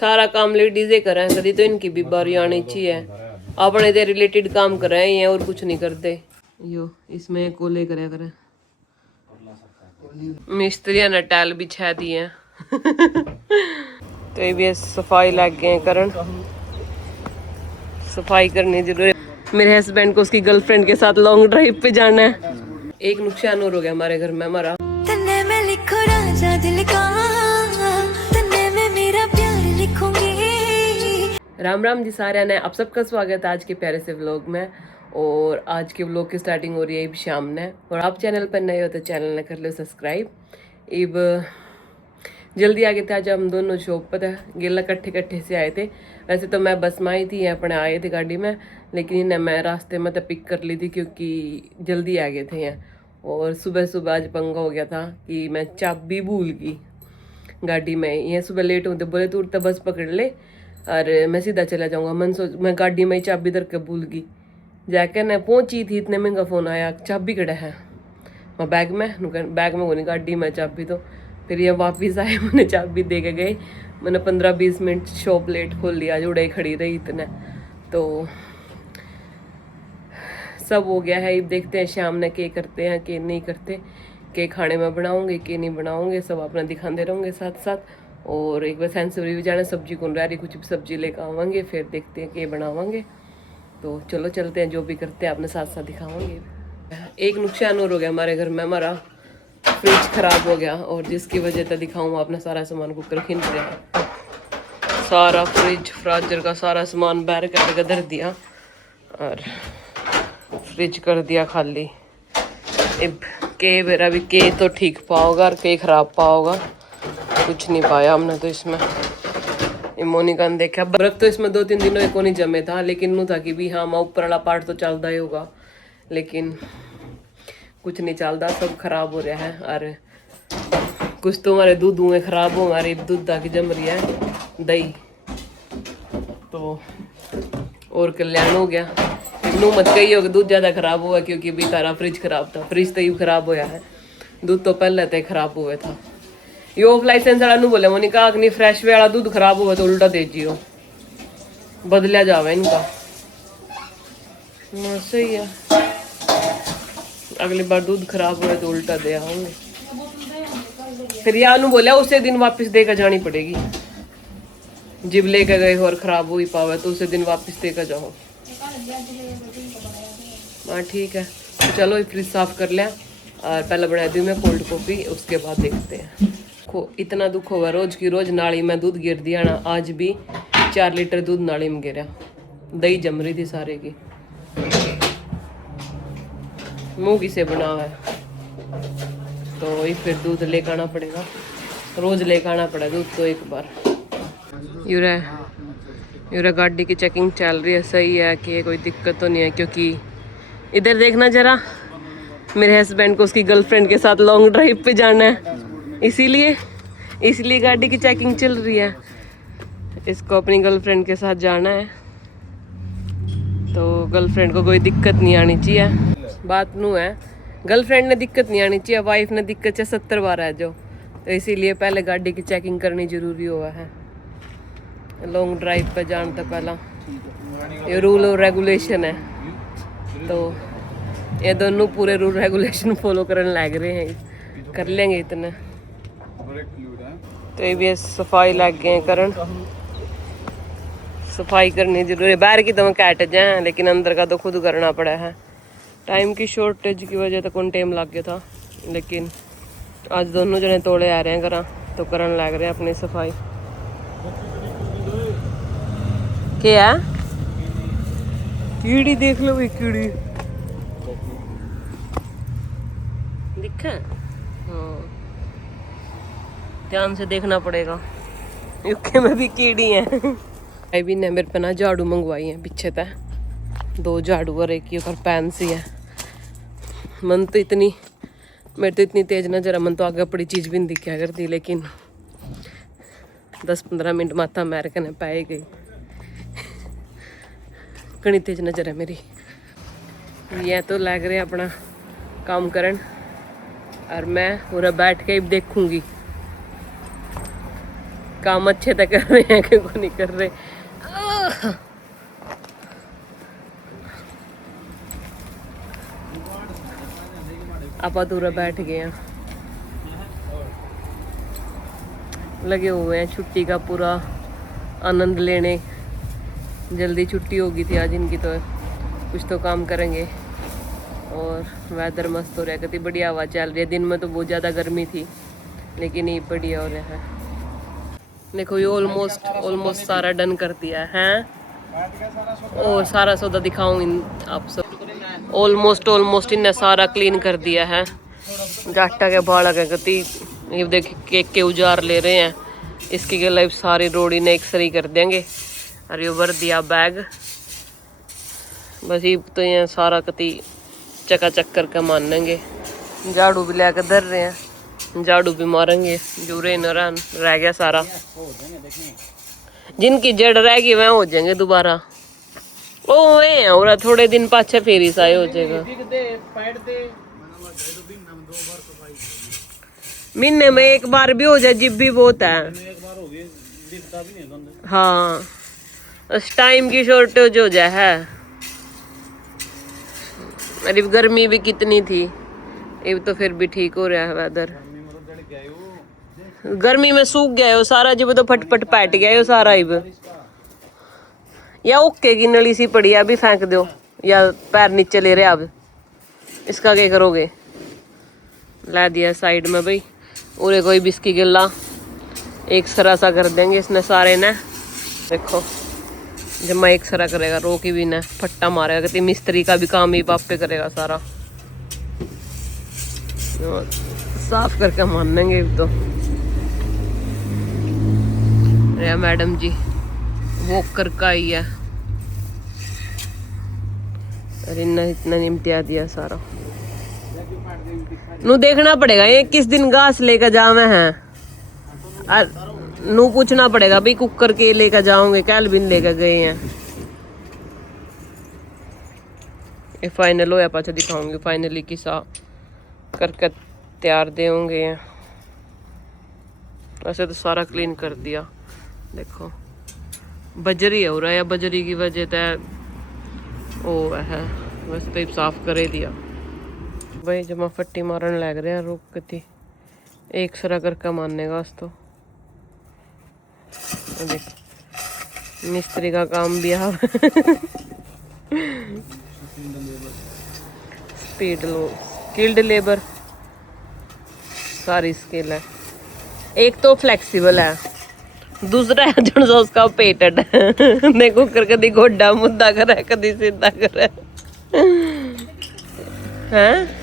सारा काम लेडीज ही करें, कभी तो इनकी भी बारी आनी चाहिए। अपने से रिलेटेड काम कर रहे हैं और कुछ नहीं करते। यो इसमें कोले करे करें, मिस्त्री ने टाइल बिछा दी है। तो ये भी सफाई लग गए करन, सफाई करनी जरूरी। मेरे हस्बैंड को उसकी गर्लफ्रेंड के साथ लॉन्ग ड्राइव पे जाना है। एक नुकसान और हो गया हमारे घर में, हमारा राम राम जी सारे ने, आप सबका स्वागत है आज के प्यारे से व्लॉग में। और आज के व्लॉग की स्टार्टिंग हो रही है शाम ने, और आप चैनल पर नए हो तो चैनल ने कर लो सब्सक्राइब। इब जल्दी आ गए थे आज हम दोनों शॉप पर, गेला कट्ठे से आए थे। वैसे तो मैं बस में आई थी, अपने आए थे गाड़ी में, लेकिन इन्हें मैं रास्ते में तो पिक कर ली थी क्योंकि जल्दी आ गए थे यहाँ। और सुबह सुबह आज पंगा हो गया था कि मैं चाबी भूल गई गाड़ी में। ये सुबह लेट होते, बोले तू उठता बस पकड़ ले और मैं सीधा चला जाऊँगा। मैं गाड़ी में ही चाबी धर के भूल गई। जाकर मैं पहुँची थी, इतने महंगा फ़ोन आया, चाबी कड़ा है मैं बैग में होनी गाड़ी में चाबी। तो फिर ये वापस आए, मैंने चाबी दे के गए। मैंने 15-20 मिनट शॉप लेट खोल लिया, जुड़े खड़ी रही इतने। तो सब हो गया है। अब देखते हैं शाम ने के करते हैं के नहीं करते, के खाने में बनाऊंगे के नहीं बनाऊंगे, सब अपना दिखाते रहूँगे साथ साथ। और एक बार सेंसरी भी जाना, सब्जी कौन रही, कुछ भी सब्जी लेकर आवांगे, फिर देखते हैं के बनावांगे। तो चलो चलते हैं, जो भी करते हैं अपने साथ साथ दिखावांगे। एक नुकसान और हो गया हमारे घर में, हमारा फ्रिज खराब हो गया, और जिसकी वजह से दिखाऊँ अपना सारा सामान कुकर खिंच गया। सारा फ्रिज फ्राजर का सारा सामान बाहर करके धर दिया और फ्रिज कर दिया खाली। अब के मेरा भी के तो ठीक पाओगा और के खराब पाओगा, कुछ नहीं पाया हमने तो इसमें। मोनिका ने देखा बर्फ तो इसमें 2-3 दिनों को नहीं जमे था, लेकिन नू था कि भी हाँ ऊपर वाला पार्ट तो चलता ही होगा, लेकिन कुछ नहीं चलता, सब खराब हो रहा है। और कुछ तो हमारे दूध हुए खराब हो, हमारी दूध की जम रही है दही, तो और कल्याण हो गया। नू मत कही हो कि दूध ज़्यादा खराब हुआ क्योंकि भी तारा फ्रिज खराब था। फ्रिज तो ही खराब होया है, दूध तो पहले तक खराब हुआ था। ये ऑफ लाइसेंस वाला नू बोले मोनिका नहीं फ्रेश वाला दूध खराब हुआ तो उल्टा दे जियो, बदलिया जावे इनका। सही है, अगली बार दूध खराब हुआ तो उल्टा दे आऊंगे। फिर या नू बोले उसे दिन वापस देकर जानी पड़ेगी, जिब लेकर गए और खराब हो ही पावे तो उसे दिन वापस देकर जाओ। हाँ ठीक है, तो चलो फ्रिज साफ कर लिया और पहले बना दी मैं कोल्ड कॉफी, उसके बाद देखते हैं। इतना दुख होगा रोज की रोज नाली में दूध गिर दिया ना, आज भी 4 लीटर दूध नाली में गिरा, दही जम रही थी सारे की। मूंगी से बना है तो ये फिर दूध लेकर आना पड़ेगा, रोज लेकर आना पड़ेगा दूध तो एक बार। यूरा गाड़ी की चेकिंग चल रही है, सही है कि कोई दिक्कत तो नहीं है, क्योंकि इधर देखना जरा, मेरे हस्बैंड को उसकी गर्लफ्रेंड के साथ लॉन्ग ड्राइव पे जाना है, इसीलिए गाड़ी की चेकिंग चल रही है। इसको अपनी गर्लफ्रेंड के साथ जाना है, तो गर्लफ्रेंड को कोई दिक्कत नहीं आनी चाहिए। बात नू है, गर्लफ्रेंड ने दिक्कत नहीं आनी चाहिए, वाइफ ने दिक्कत है 70 बार है जो, तो इसीलिए पहले गाड़ी की चेकिंग करनी जरूरी हुआ है लॉन्ग ड्राइव पर जाने तो पहला। ये रूल और रेगुलेशन है, तो ये दोनों पूरे रूल रेगुलेशन फॉलो करने लग रहे हैं, कर लेंगे इतने। तो ये भी सफाई लग गए करन, सफाई करनी जरूरी है। बाहर की तो मैं कैट जाए, लेकिन अंदर का तो खुद करना पड़ा है। टाइम की शॉर्टेज की वजह से कौन टाइम लग गया था, लेकिन आज दोनों जने तोड़े आ रहे हैं करा, तो करन लग रहे हैं अपनी सफाई। क्या है कीड़ी, देख लो भाई कीड़ी दिखा। हाँ ध्यान से देखना पड़ेगा, यूके में भी कीड़ी है। भाई भी ने मेरे पे ना झाड़ू मंगवाई है पीछे तक, 2 झाड़ू और एक ही पैन सी है। मन तो इतनी मेरे तो इतनी तेज नजर है, मन तो आगे बड़ी चीज़ भी नहीं दिखा करती, लेकिन 10-15 मिनट माथा मार के न पाए गई। घनी तेज नजर है मेरी। ये तो लग रहे अपना काम करन, और मैं पूरा बैठ के ही देखूंगी। काम अच्छे तक कर रहे हैं क्यों नहीं कर रहे। आप अधूरा बैठ गए हैं, लगे हुए हैं छुट्टी का पूरा आनंद लेने। जल्दी छुट्टी होगी थी आज इनकी, तो कुछ तो काम करेंगे। और वेदर मस्त हो रहा है, कितनी बढ़िया हवा चल रही है। दिन में तो बहुत ज़्यादा गर्मी थी, लेकिन ये बढ़िया हो रहा है। देखो ये ऑलमोस्ट सारा डन कर दिया है। और सारा सौदा दिखाऊं इन आप सब। ऑलमोस्ट इनने सारा क्लीन कर दिया है। जाटा के बाड़ा के गति ये देख केक के उजार ले रहे हैं। इसकी के लाइफ सारी रोड़ी ने एक सरी कर देंगे। और ये भर दिया बैग। बस ये तो ये सारा कति चकाचक करके मानेंगे। झाड़ू भी लेकर धर रहे हैं, झाड़ू भी मारेंगे। जूरे नरान रह गया सारा, जिनकी जड़ रह गई वह हो जाएंगे दोबारा। ओ वे और थोड़े दिन पाछे फिर ही साए हो जाएगा। महीने में एक बार भी हो जाए जिब भी बहुत है। हाँ उस टाइम की शॉर्टेज हो जाए है। अरे गर्मी भी कितनी थी, ये तो फिर भी ठीक हो रहा है वेदर। गर्मी में सूख गया हो सारा, जब तो फटफट पैट गया हो सारा। इब या ओके की नली सी पड़ी है, अभी फेंक दो या पैर नीचे ले रहे। अब इसका क्या करोगे? ला दिया साइड में भाई। उरे कोई बिस्की गिल्ला एक सरा सा कर देंगे इसने सारे ने। देखो जब मैं एक सरा करेगा, रोकी भी ना फट्टा मारेगा। कहती मिस्त्री का भी काम ही बाप पे करेगा सारा। साफ करके मानेंगे तो। अरे मैडम जी वॉक करके आई है। अरे इतना निमटिया दिया सारा। नू देखना पड़ेगा ये किस दिन घास लेकर जावे हैं। नू पूछना पड़ेगा भाई कुकर के लेकर जाओगे, कल भी लेकर गए हैं। ये फाइनल होया पाछा दिखाऊंगी। फाइनली किसा करके तैयार दे होंगे। वैसे तो सारा क्लीन कर दिया। देखो बजरी हो रहा है, बजरी की वजह से वो है। वैसे तो साफ कर ही दिया भाई। जब मैं फट्टी मारन लग रहे हैं रुक के एक सरा करके मानने का तो। देख मिस्त्री का काम भी है। स्पीड लो स्किल्ड लेबर सारी स्किल है। एक तो फ्लेक्सिबल है, दूसरा है जो उसका पेटेड देखो कर कदी गोड्डा मुद्दा करे कदी सीधा करे हैं।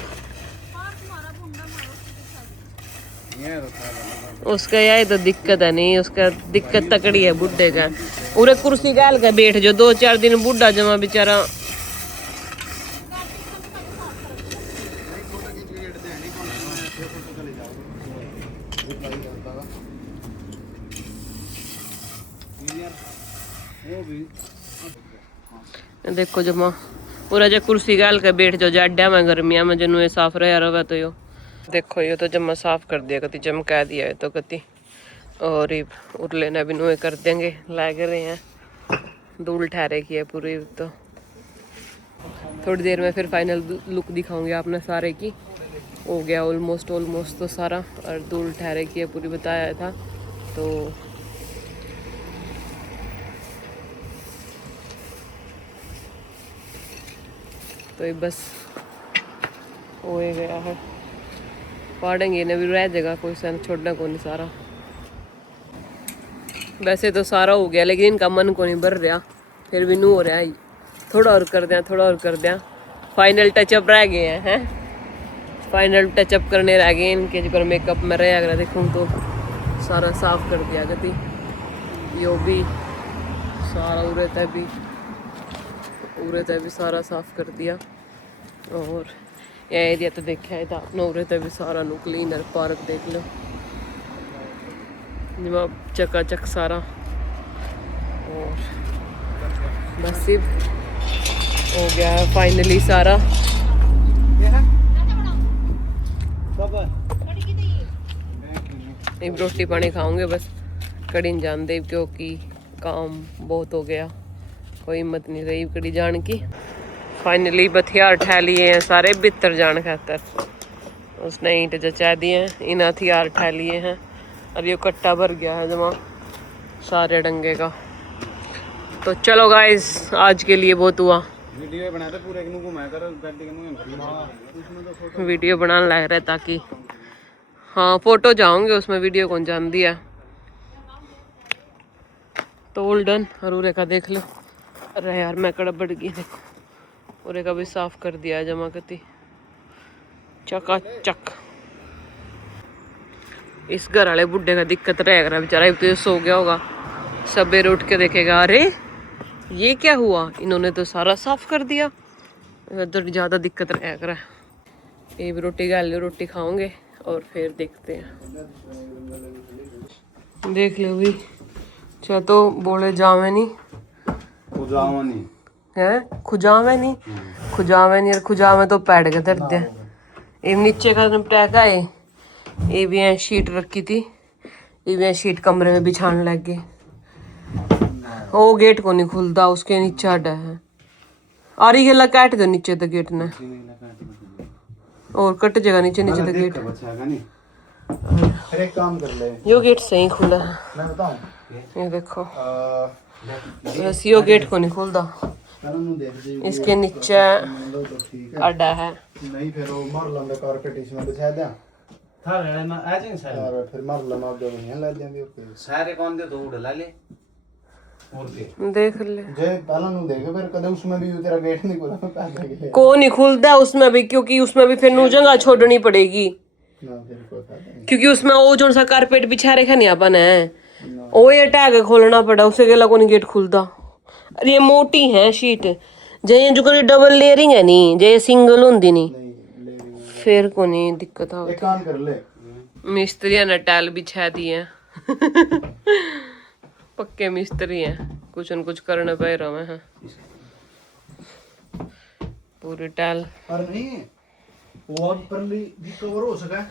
उसका यही तो दिक्कत है। नहीं उसका दिक्कत तकड़ी है बुढ़े का। पूरे कुर्सी गाल के बैठ जो 2-4 दिन बुढ़ा जमा बेचारा। देखो जमा पूरा जो कुर्सी गाल के बैठ जो जाड्या में गर्मिया में जनु साफ रहा रहा तो यो देखो ये तो जमा साफ कर दिया कति चमका दिया है तो कति। और उरले ने भी नुए कर देंगे लग रहे हैं। धूल ठहरे की है पूरी। तो थोड़ी देर में फिर फाइनल लुक दिखाऊंगी आपने सारे की। हो गया ऑलमोस्ट तो सारा। और धूल ठहरे की है पूरी बताया था तो। तो ये बस हो ही गया है। पाड़ेंगे ने भी रह जाएगा, कोई सन छोड़ना को नहीं सारा। वैसे तो सारा हो गया लेकिन इनका मन को नहीं भर रहा, फिर भी नू हो रहा है थोड़ा और कर दिया थोड़ा और कर दिया। फाइनल टचअप रह गए हैं। फाइनल टचअप करने रह गए इनके जो मेकअप में रह गया। देखूँ तो सारा साफ कर दिया गति यो भी सारा उरे भी सारा साफ कर दिया। और यह एरिया तो देखा है था अपना उरे भी सारा नु क्लीनर पार्क देख लो जब चकाचक सारा। और बस सिर्फ हो गया है फाइनली सारा। अब रोटी पानी खाऊंगे बस। कड़ी नहीं जान दे क्योंकि काम बहुत हो गया, कोई हिम्मत नहीं रही कड़ी जान की। फाइनली हथियार ठह लिए हैं सारे भीतर जाने खातर। उसने ईंट जचा दिए हैं, इन हथियार ठह लिए हैं और ये कट्टा भर गया है जमा सारे डंगे का। तो चलो गाइस आज के लिए बहुत हुआ। वीडियो बनाते पूरे वीडियो बनाने लग रहा है ताकि हाँ फोटो जाऊंगे उसमें, वीडियो कौन जान दिया। तो ऑल डन। और उरे का देख लो, अरे यार मैं कड़ा बढ़ गई, देखो उरे का भी साफ कर दिया जमा करती चकाचक। इस घर वाले बुढ़े का दिक्कत रहेगा बेचारा, तो सो गया होगा, सवेरे उठ के देखेगा अरे ये क्या हुआ, इन्होंने तो सारा साफ कर दिया। इधर ज़्यादा दिक्कत रहेगा। ये भी रोटी गाल लो, रोटी खाओगे और फिर देखते हैं। देख लो भी चाहे तो बोले जावे नहीं है, खुजावे नहीं और खुजावे तो पैड के दर्द है। ये नीचे का टैका है, ये भी है शीट रखी थी, ये भी शीट कमरे में बिछाने लग गए। वो गेट को नहीं खुलता, उसके नीचे अड्डा है। आ रही गला काट दो नीचे तो गेट ने, और कट जाएगा नीचे नीचे तो गेट। एक काम कर ले, यो गेट सही खुला है, मैं बताऊं ये देखो बस यो गेट को नहीं खुलता, इसके नीचे अड्डा है। नहीं फिर वो मार लंबे कारपेट इसमें बिछा दे था रे ना आ जाएंगे सारे, और फिर मार लंबा जो नहीं ला देंगे ओके सारे कौन दे तो उड़ ला ले और देख ले जे पहला नु देखे फिर कदे उसमें भी तेरा गेट नहीं खुला पैसे को नहीं खुलता उसमें भी, क्योंकि उसमें भी फिर नु जगह छोड़नी पड़ेगी ना, फिर क्योंकि उसमें वो जो सा कारपेट बिछा रखा नहीं अपन है वो ये टैग खोलना पड़ा, उसे गेला को नहीं गेट खुलता। अरे ये मोटी है शीट, जे जो कर डबल लेयरिंग है नहीं, जे सिंगल होंदी नहीं फिर को नहीं दिक्कत आ। एक काम कर ले, मिस्त्री ने टाइल बिछा दी है पक्के मिस्त्री हैं, कुछ न कुछ करने पे रहे हैं पूरी टाइल। पर नहीं वो परली भी कवर हो सका,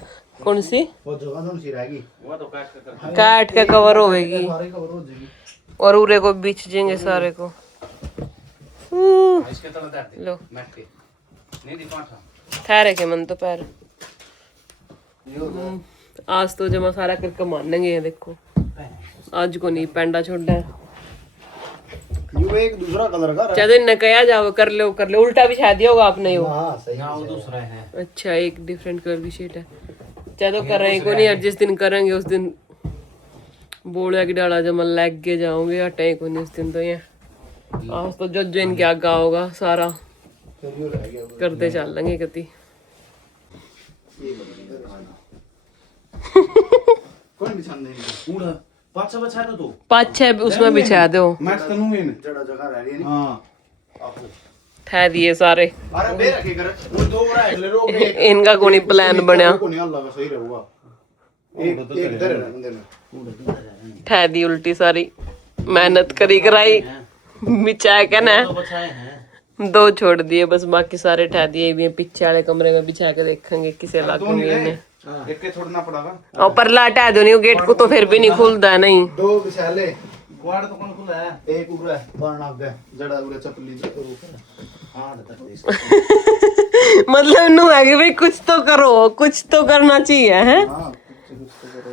कौन सी वो जगह कौन सी रहेगी, वो तो काट के कवर होएगी और उरे को बिछ जाएंगे सारे को। लो ठहरे के मन तो पैर आज तो जमा सारा करके मानेंगे। देखो आज को नहीं पेंडा छोड़ा है, ये एक दूसरा कलर का चलो इन्हें कहा जाओ कर लो उल्टा बिछा दिया होगा आपने यो। हाँ, सही वो दूसरा है। अच्छा एक डिफरेंट कलर की शीट है, चलो कर रहे हैं को नहीं, जिस दिन करेंगे उस दिन बोलिया की डाला जमा लग के जाओगे, हटे को नहीं उस दिन। तो ये आज तो जो इनके आगा होगा सारा करते चल लेंगे कति कौन बिछा देंगे पाँच उसमें बिछा दो ठह दिए सारे। इनका कोई प्लान बनया ठह दी उल्टी सारी, मेहनत करी कराई बिछा के ना दो छोड़ दिए बस, बाकी सारे ठह दिए भी पीछे वाले कमरे में बिछा के देखेंगे किसे लगेंगे इन्हें। एक के छोड़ना पड़ेगा और परला हटा दो नहीं गेट को तो फिर भी नहीं खुलता है। नहीं दो बिछाले ग्वाड़ तो कौन खुला है, एक उरा है पड़ना गया जड़ा उरा चपली हां मतलब नु है कि भाई कुछ तो करो, कुछ तो करना चाहिए है। हां कुछ तो करो,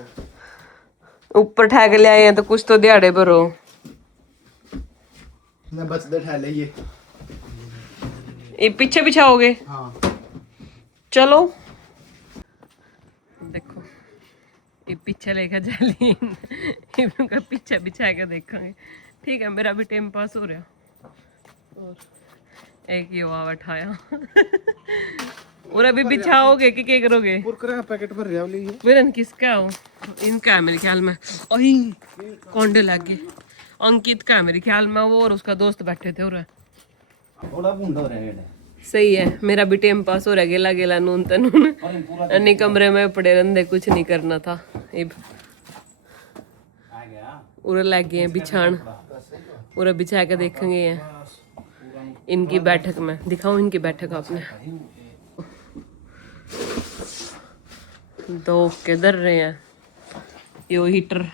ऊपर ठेक ले आए हैं तो कुछ तो दिहाड़े भरो ना, बच दे ठा ले ये पीछे बिछाओगे। हां चलो देखो ये पीछे लेकर जाली इनका पीछे बिछा के देखेंगे। ठीक है मेरा भी टाइम पास हो रहा और एक ये हुआ बैठाया और अभी बिछाओगे कि क्या करोगे? पैकेट भर रहा है किसका हो? इनका है मेरे ख्याल में। ओही कौंडे लग गए, अंकित का है मेरे ख्याल में, वो और उसका दोस्त बैठे थे और थोड़ा बूंदा हो रहा है। सही है मेरा भी टाइम पास हो रहा है, गेला गेला नून तनून अन्य कमरे में पड़े रहते, कुछ नहीं करना था। उरे लग गए बिछान, उरे बिछा के देखेंगे इनकी बैठक में। दिखाओ इनकी बैठक आपने, दो किधर रहे हैं यो हीटर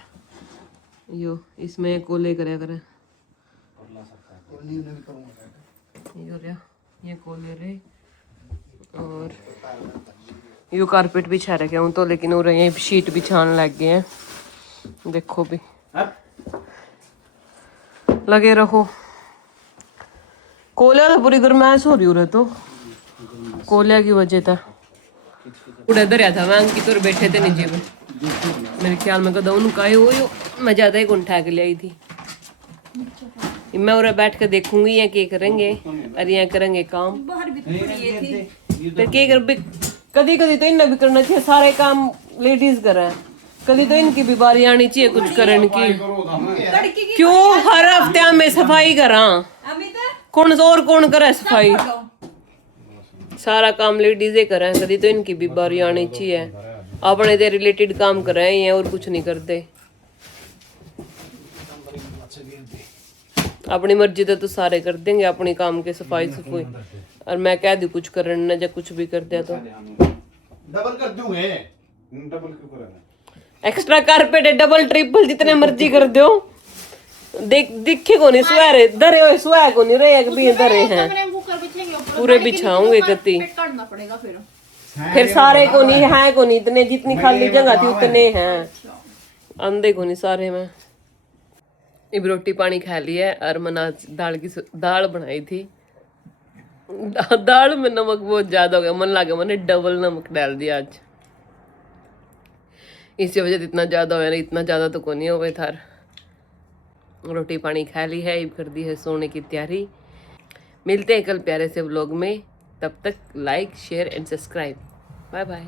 यो इसमें कोले करे करे यो रहा, ये कोले रहे। और यो कारपेट बिछा रखे हूँ तो, लेकिन वो रहे शीट बिछाने लग गए हैं। देखो भी लगे रहो। कोला तो पूरी गर्माइश हो रही हो रहा, तो कोलिया की वजह था। उड़ा दरिया था मैं अंकित और बैठे थे नीचे में, मेरे ख्याल में कदा उनका ही हो यो, मैं ज्यादा ही उठा के ले आई थी। मैं उरा बैठ कर देखूंगी या क्या करेंगे, और यहाँ करेंगे काम। फिर क्या कर, कभी कभी तो इन्हें भी करना चाहिए, सारे काम लेडीज कर रहे हैं, कभी तो इनकी भी बारी आनी चाहिए कुछ करने की। क्यों हर हफ्ते में सफाई करा, कौन और कौन करे सफाई, सारा काम लेडीज करे, कभी तो इनकी भी बारी आनी चाहिए। अपने से रिलेटेड काम कर रहे हैं और कुछ नहीं करते, अपनी मर्जी तो सारे कर देंगे अपनी काम के सफाई सफाई, और मैं कह दूं कुछ करने या कुछ भी कर दिया तो डबल कर दूंगे। डबल क्यों करेंगे? एक्स्ट्रा कारपेट है, डबल ट्रिपल जितने मर्जी कर दो। देख दिखे को नहीं सुहारे धरे हुए, सुहा को नहीं रहे भी धरे हैं, पूरे बिछाऊंगे कति। फिर सारे को नहीं है, को नहीं इतने, जितनी खाली जगह थी उतने हैं, अंधे को नहीं सारे में। अब रोटी पानी खा लिया और मना दाल बनाई थी। दाल में नमक बहुत ज्यादा हो गया, मन लगा मैंने डबल नमक डाल दिया आज, इसी वजह से इतना ज्यादा हो गया, इतना ज्यादा तो को नहीं हो गया था। रोटी पानी खा ली है, अब कर दी है सोने की तैयारी। मिलते हैं कल प्यारे से व्लॉग में, तब तक like share and subscribe. Bye bye.